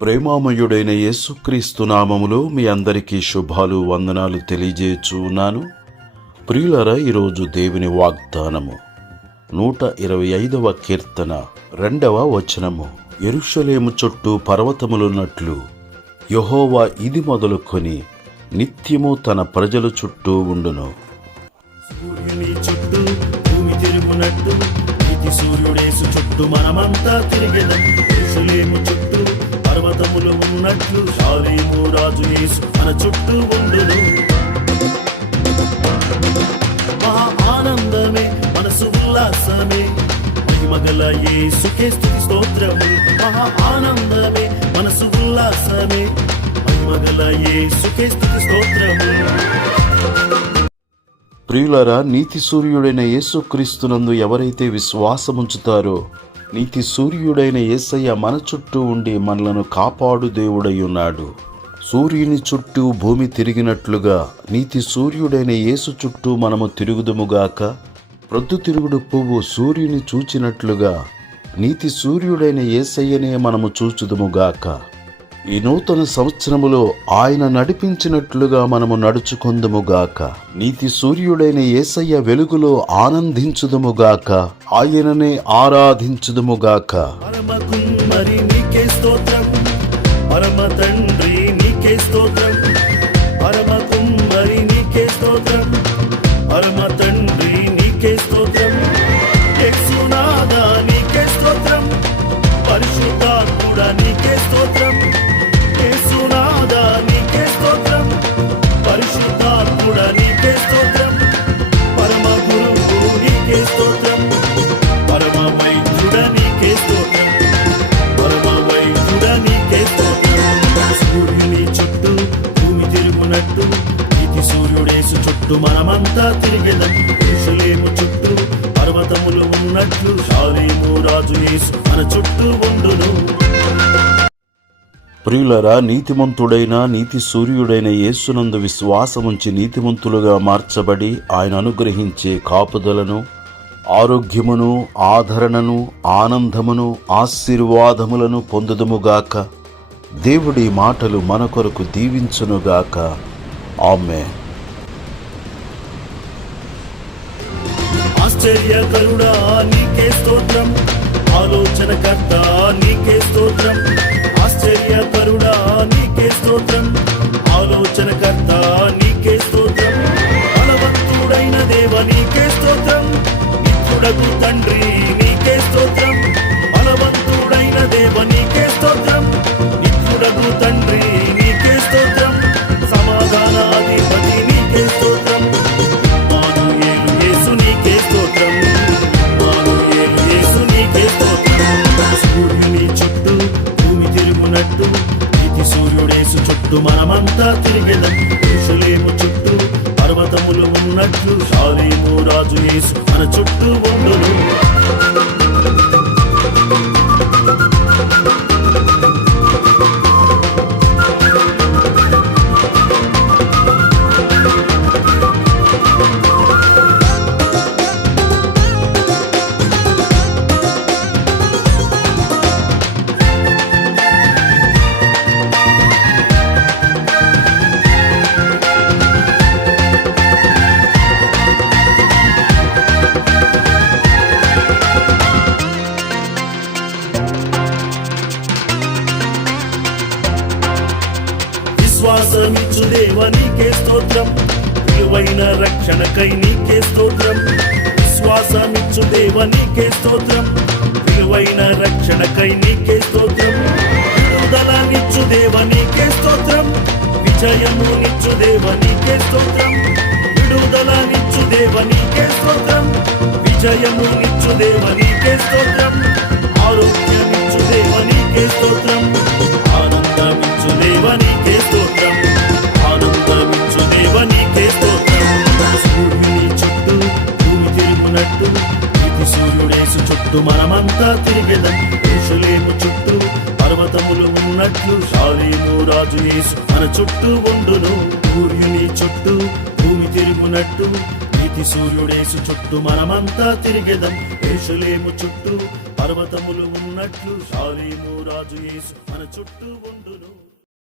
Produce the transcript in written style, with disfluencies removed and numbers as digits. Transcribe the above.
ప్రేమామయుడైన యేసుక్రీస్తు నామములో మీ అందరికీ శుభాలు వందనాలు తెలియజేయుచున్నాను. ప్రియులారా, ఈరోజు దేవుని వాగ్దానము 125వ కీర్తన 2వ వచనము. యెరూషలేము చుట్టూ పర్వతములున్నట్లు యెహోవా ఇది మొదలుకొని నిత్యము తన ప్రజల చుట్టూ ఉండును. సూర్యుని చుట్టూ భూమి తిరుగునట్టు నీతి సూర్యుడేసు చుట్టూ మనమంతా తిరిగెదం. యెరూషలేము చుట్టూ పర్వతములు ఉన్నట్లు షాలేము రాజు యేసు మన చుట్టూ ఉండును. మహా ఆనందమే మనసు ఉల్లాసమే, మహిమగల యేసుకే స్తుతి స్తోత్రములు. మహా ఆనందమే మనసు ఉల్లాసమే, మహిమగల యేసుకే స్తుతి స్తోత్రములు. ప్రియులారా, నీతి సూర్యుడైన యేసుక్రీస్తునందు ఎవరైతే విశ్వాసముంచుతారో, నీతి సూర్యుడైన యేసయ్య మన చుట్టూ ఉండి మనలను కాపాడు దేవుడై ఉన్నాడు. సూర్యుని చుట్టూ భూమి తిరిగినట్లుగా నీతి సూర్యుడైన యేసు చుట్టూ మనము తిరుగుదుముగాక. ప్రొద్దుతిరుగుడు పువ్వు సూర్యుని చూచినట్లుగా నీతి సూర్యుడైన యేసయ్యనే మనము చూచుదుముగాక. ఈ నూతన సంవత్సరములో ఆయన నడిపించినట్లుగా మనము నడుచుకొందుముగాక. నీతి సూర్యుడైన యేసయ్య వెలుగులో ఆనందించుదుముగాక, ఆయననే ఆరాధించుదుముగాక. పరమ కుమ్మరి నీకే స్తోత్రం, పరమ తండ్రి నీకే స్తోత్రం. పరమ కుమ్మరి నీకే స్తోత్రం, పరమ తండ్రి నీకే స్తోత్రం. యేసునాథా నీకే స్తోత్రం, పరిశుద్ధాత్ముడా నీకే స్తోత్రం. యేసునాథా నీకే స్తోత్రం, పరిశుద్ధాత్ముడా నీకే స్తోత్రం. పరమ గురువు నీకే స్తోత్రం, పరమ వైద్యుడా నీకే స్తోత్రం, పరమ వైద్యుడా నీకే స్తోత్రం. సూర్యుని చుట్టూ భూమి తిరుగునట్టు నీతి సూర్యుడేసు చుట్టూ మనమంతా తిరిగెదం. యెరూషలేము చుట్టూ పర్వతములు ఉన్నట్లు షాలేము రాజు యేసు మన చుట్టూ ఉండును. ప్రియులరా, నీతిమంతుడైన నీతి సూర్యుడైన యేసునందు విశ్వాసముంచి నీతిమంతులుగా మార్చబడి ఆయన అనుగ్రహించే కాపుదలను, ఆరోగ్యమును, ఆదరణను, ఆనందమును, ఆశీర్వాదములను పొందుదుముగాక. దేవుడి మాటలు మన కొరకు దీవించునుగాక. ఆమేన్. ఆశ్చర్యకరుడా నీకే స్తోత్రం, ఆలోచనకర్త నీకే స్తోత్రం. ఆశ్చర్యకరుడా నీకే స్తోత్రం, ఆలోచనకర్త నీకే స్తోత్రం. బలవంతుడైన దేవ నీకే స్తోత్రం, నిత్యుడగు తండ్రి నీకే స్తోత్రం. బలవంతుడైన దేవ నీకే స్తోత్రం, నిత్యుడగు తండ్రి నీకే స్తోత్రం. సమాధానాధిపతి నీకే స్తోత్రం, ఇమ్మానుయేలు యేసు నీకే స్తోత్రం, ఇమ్మానుయేలు యేసు నీకే స్తోత్రం. సూర్యుని చుట్టూ భూమి తిరుగునట్టు నీతి సూర్యుడేసు చుట్టూ మనమంతా తిరిగెదం. యెరూషలేము చుట్టూ పర్వతములు ఉన్నట్లు షాలేము రాజు యేసు మన చుట్టూ ఉండును. విశ్వాసమిచ్చు దేవ నీకే స్తోత్రం, విలువైన రక్షణకై నీకే స్తోత్రం. విశ్వాసమిచ్చు దేవ నీకే స్తోత్రం, విలువైన రక్షణకై నీకే స్తోత్రం. విడుదలనిచ్చు దేవ నీకే స్తోత్రం, విజయము నిచ్చు దేవ నీకే స్తోత్రం. విడుదలనిచ్చు దేవ నీకే స్తోత్రం, విజయము నిచ్చు దేవ నీకే స్తోత్రం. ఆరోగ్యమిచ్చు దేవ నీకే స్తోత్రం, ఆనందమిచ్చు దేవ నీకే స్తోత్రం, ఆనందమిచ్చు దేవ నీకే స్తోత్రం. సూర్యుని చుట్టూ భూమి తిరుగునట్టు నీతి సూర్యుడేసు చుట్టూ మనమంతా తిరిగెదం. యెరూషలేము చుట్టూ పర్వతములు ఉన్నట్లు షాలేము రాజు యేసు మన చుట్టూ ఉండును. సూర్యుని చుట్టూ భూమి తిరుగునట్టు నీతి సూర్యుడేసు చుట్టూ మనమంతా తిరిగెదం. యెరూషలేము చుట్టూ పర్వతములు ఉన్నట్లు షాలేము రాజు యేసు మన చుట్టూ ఉండును.